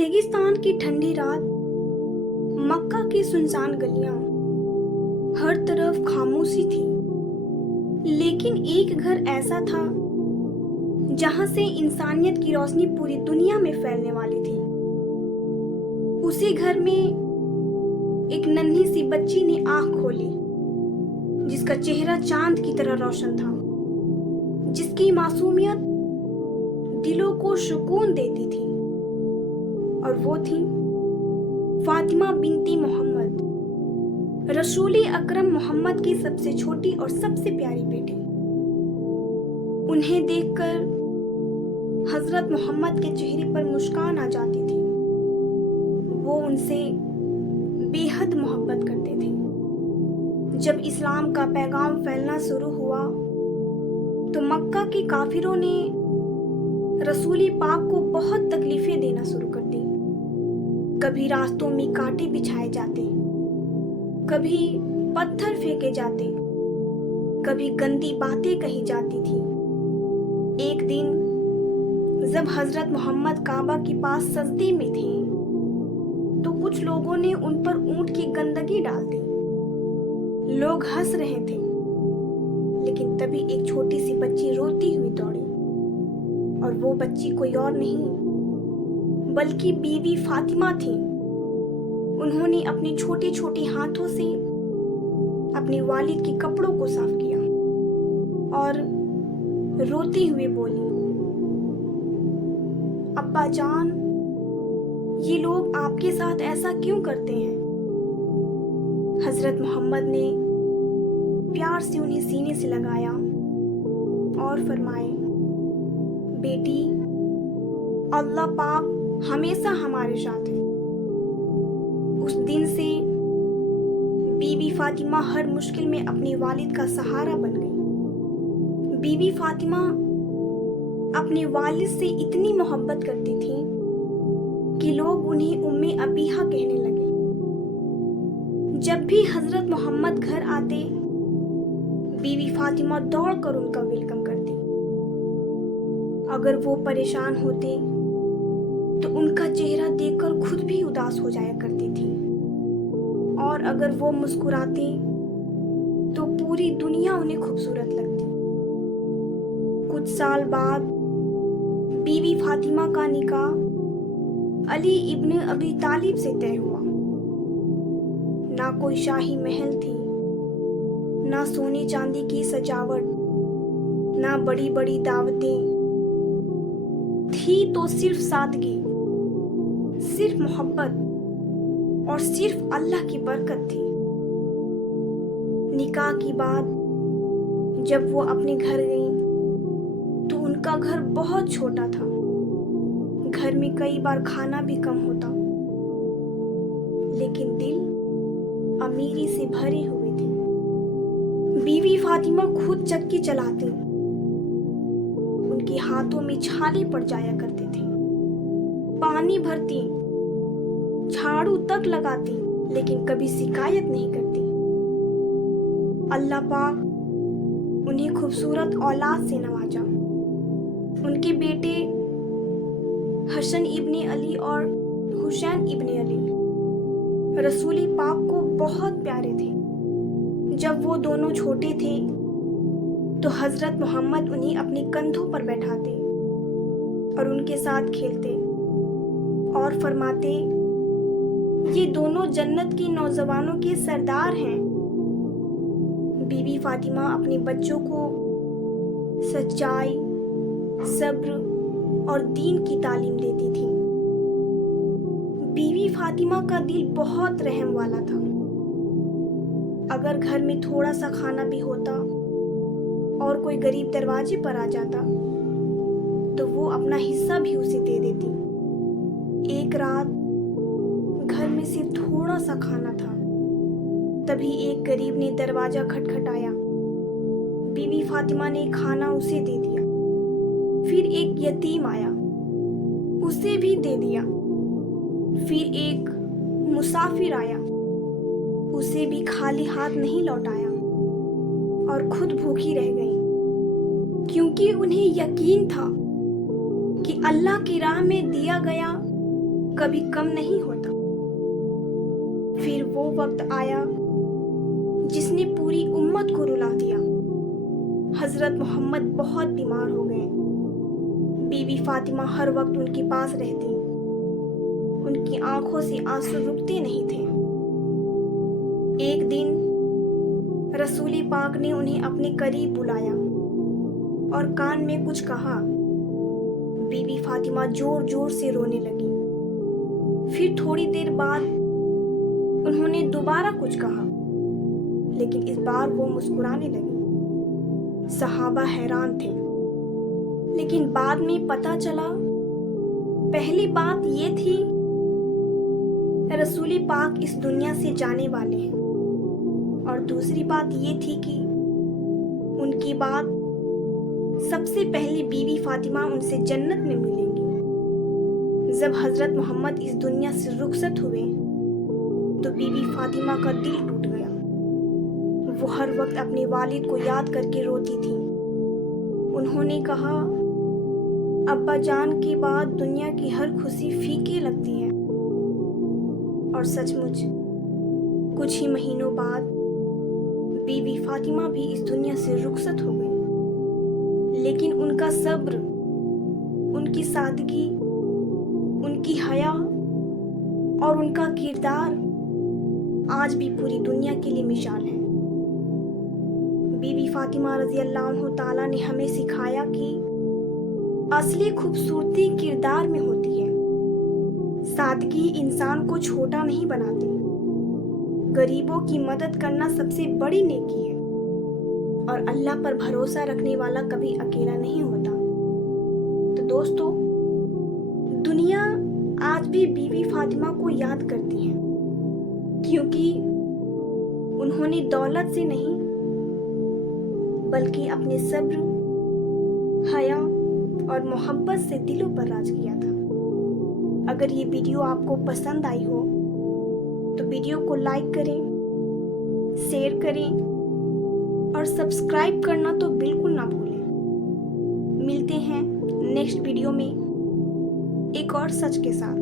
रेगिस्तान की ठंडी रात, मक्का की सुनसान गलियां, हर तरफ खामोशी थी। लेकिन एक घर ऐसा था जहां से इंसानियत की रोशनी पूरी दुनिया में फैलने वाली थी। उसी घर में एक नन्ही सी बच्ची ने आंख खोली, जिसका चेहरा चांद की तरह रोशन था, जिसकी मासूमियत दिलों को सुकून देती थी। और वो थी फातिमा बिनती मोहम्मद, रसूली अकरम मोहम्मद की सबसे छोटी और सबसे प्यारी बेटी। उन्हें देखकर हजरत मोहम्मद के चेहरे पर मुस्कान आ जाती थी। वो उनसे बेहद मोहब्बत करते थे। जब इस्लाम का पैगाम फैलना शुरू हुआ तो मक्का के काफिरों ने रसूली पाक को बहुत तकलीफें देना शुरू कर दी। कभी रास्तों में कांटे बिछाए जाते, कभी पत्थर फेंके जाते, कभी गंदी बातें कही जाती थी। एक दिन जब हजरत मोहम्मद काबा के पास सजदे में थे तो कुछ लोगों ने उन पर ऊंट की गंदगी डाल दी। लोग हंस रहे थे, लेकिन तभी एक छोटी सी बच्ची रोती हुई दौड़ी। और वो बच्ची कोई और नहीं बल्कि बीवी फातिमा थी। उन्होंने अपने छोटे छोटे हाथों से अपने वालिद के कपड़ों को साफ किया और रोते हुए बोली, अब्बा जान, ये लोग आपके साथ ऐसा क्यों करते हैं? हजरत मोहम्मद ने प्यार से उन्हें सीने से लगाया और फरमाए, बेटी, अल्लाह पाक हमेशा हमारे साथ है। उस दिन से बीबी फातिमा हर मुश्किल में अपने वालिद का सहारा बन गई। बीबी फातिमा अपने वालिद से इतनी मोहब्बत करती थी कि लोग उन्हें उम्मे अबीहा कहने लगे। जब भी हजरत मोहम्मद घर आते, बीबी फातिमा दौड़कर उनका वेलकम करती। अगर वो परेशान होते तो उनका चेहरा देखकर खुद भी उदास हो जाया करती थी, और अगर वो मुस्कुराते तो पूरी दुनिया उन्हें खूबसूरत लगती। कुछ साल बाद बीबी फातिमा का निकाह अली इब्न अबी तालिब से तय हुआ। ना कोई शाही महल थी, ना सोने चांदी की सजावट, ना बड़ी बड़ी दावतें थी, तो सिर्फ सादगी, सिर्फ मोहब्बत और सिर्फ अल्लाह की बरकत थी। निकाह की बात जब वो अपने घर गईं तो उनका घर बहुत छोटा था। घर में कई बार खाना भी कम होता, लेकिन दिल अमीरी से भरे हुए थे। बीवी फातिमा खुद चक्की चलाती, उनके हाथों में छाले पड़ जाया करते थे। पानी भरती, झाड़ू तक लगाती, लेकिन कभी शिकायत नहीं करती। अल्लाह पाक उन्हें खूबसूरत औलाद से नवाजा। उनके बेटे हसन इब्ने अली और हुसैन इब्ने अली रसूली पाक को बहुत प्यारे थे। जब वो दोनों छोटे थे तो हजरत मोहम्मद उन्हें अपने कंधों पर बैठाते और उनके साथ खेलते और फरमाते, ये दोनों जन्नत के नौजवानों के सरदार हैं। बीबी फातिमा अपने बच्चों को सच्चाई, सब्र और दीन की तालीम देती थी। बीवी फातिमा का दिल बहुत रहम वाला था। अगर घर में थोड़ा सा खाना भी होता और कोई गरीब दरवाजे पर आ जाता तो वो अपना हिस्सा भी उसे दे देती। एक रात घर में सिर्फ थोड़ा सा खाना था, तभी एक गरीब ने दरवाजा खटखटाया। बीबी फातिमा ने खाना उसे दे दिया। फिर एक यतीम आया, उसे भी दे दिया। फिर एक मुसाफिर आया, उसे भी खाली हाथ नहीं लौटाया और खुद भूखी रह गई, क्योंकि उन्हें यकीन था कि अल्लाह की राह में दिया गया कभी कम नहीं होता। फिर वो वक्त आया जिसने पूरी उम्मत को रुला दिया। हजरत मोहम्मद बहुत बीमार हो गए। बीवी फातिमा हर वक्त उनके पास रहती। उनकी आंखों से आंसू रुकते नहीं थे। एक दिन रसूल पाक ने उन्हें अपने करीब बुलाया और कान में कुछ कहा। बीवी फातिमा जोर जोर से रोने लगी। फिर थोड़ी देर बाद उन्होंने दोबारा कुछ कहा, लेकिन इस बार वो मुस्कुराने लगी। सहाबा हैरान थे, लेकिन बाद में पता चला पहली बात ये थी रसूल पाक इस दुनिया से जाने वाले हैं, और दूसरी बात ये थी कि उनकी बात सबसे पहले बीवी फातिमा उनसे जन्नत में मिलेंगी। जब हजरत मोहम्मद इस दुनिया से रुखसत हुए तो बीवी फातिमा का दिल टूट गया। वो हर वक्त अपने वालिद को याद करके रोती थी। उन्होंने कहा, अब्बा जान के बाद दुनिया की हर खुशी फीकी लगती है। और सचमुच कुछ ही महीनों बाद बीवी फातिमा भी इस दुनिया से रुखसत हो गई। लेकिन उनका सब्र, उनकी सादगी, उनकी हया और उनका किरदार आज भी पूरी दुनिया के लिए मिसाल है। बीवी फातिमा रज़ी अल्लाह ताला ने हमें सिखाया कि असली खूबसूरती किरदार में होती है। सादगी इंसान को छोटा नहीं बनाती। गरीबों की मदद करना सबसे बड़ी नेकी है, और अल्लाह पर भरोसा रखने वाला कभी अकेला नहीं होता। तो दोस्तों, दुनिया आज भी बीवी फातिमा को याद करती है, क्योंकि उन्होंने दौलत से नहीं बल्कि अपने सब्र, हया और मोहब्बत से दिलों पर राज किया था। अगर ये वीडियो आपको पसंद आई हो तो वीडियो को लाइक करें, शेयर करें और सब्सक्राइब करना तो बिल्कुल ना भूलें। मिलते हैं नेक्स्ट वीडियो में एक और सच के साथ।